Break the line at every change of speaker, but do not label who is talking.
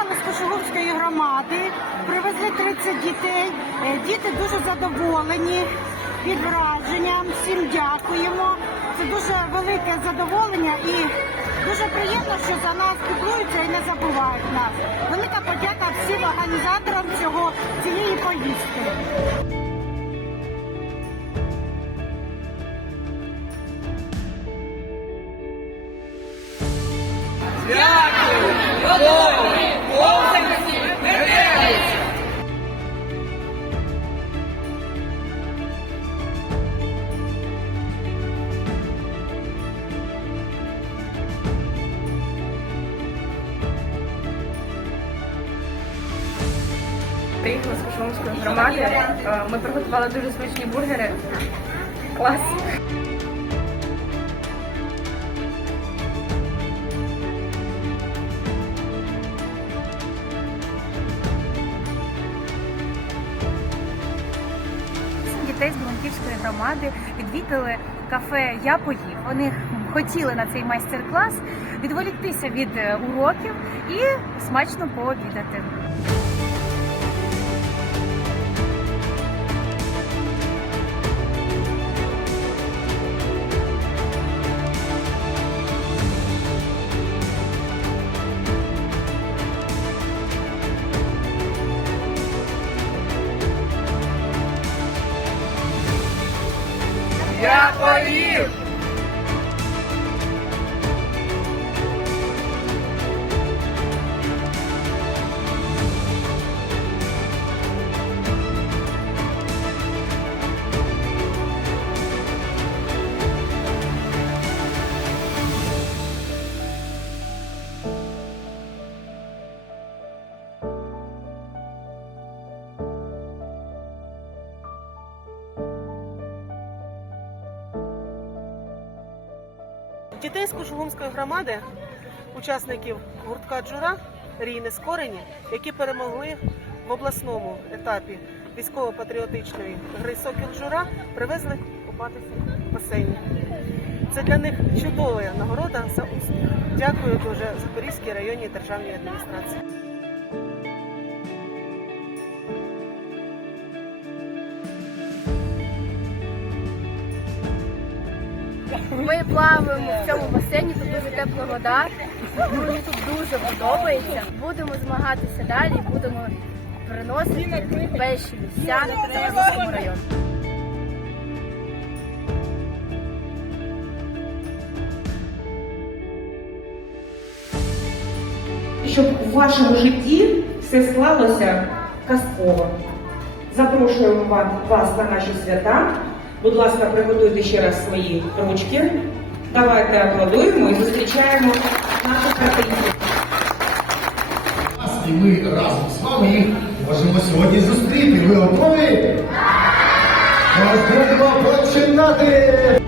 Приїхали з Кошугурської громади, привезли 30 дітей. Е, Діти дуже задоволені під враженням. Всім дякуємо. Це дуже велике задоволення і дуже приємно, що за нас піклуються і не забувають нас. Велика подяка всім організаторам цього цієї поїздки.
Приїхали з Кошумської громади. Е, Ми приготували дуже смачні бургери. Клас.
Дітей з Бланківської громади відвідали кафе Я поїв. Вони хотіли на цей майстер-клас відволіктися від е, уроків і смачно пообідати.
Я
Дітей з Кошугумської громади, учасників гуртка Джура Рійне Скорені, які перемогли в обласному етапі військово-патріотичної гри Сокіл Джура, привезли купатися в басейні. Це для них чудова нагорода за успіх. Дякую дуже Запорізькій районній державній адміністрації.
Ми плаваємо в цьому басейні, тут дуже тепла вода. Мені тут дуже подобається. Будемо змагатися далі, будемо приносити перші місця в нашому районі.
щоб у вашому житті все склалося казково. Запрошуємо вас на наші свята. Будь ласка, приготуйте ще раз свої ручки. Давайте аплодуємо і зустрічаємо наших братинців.
І ми разом з вами можемо сьогодні зустріти. Ви готові? Можемо починати!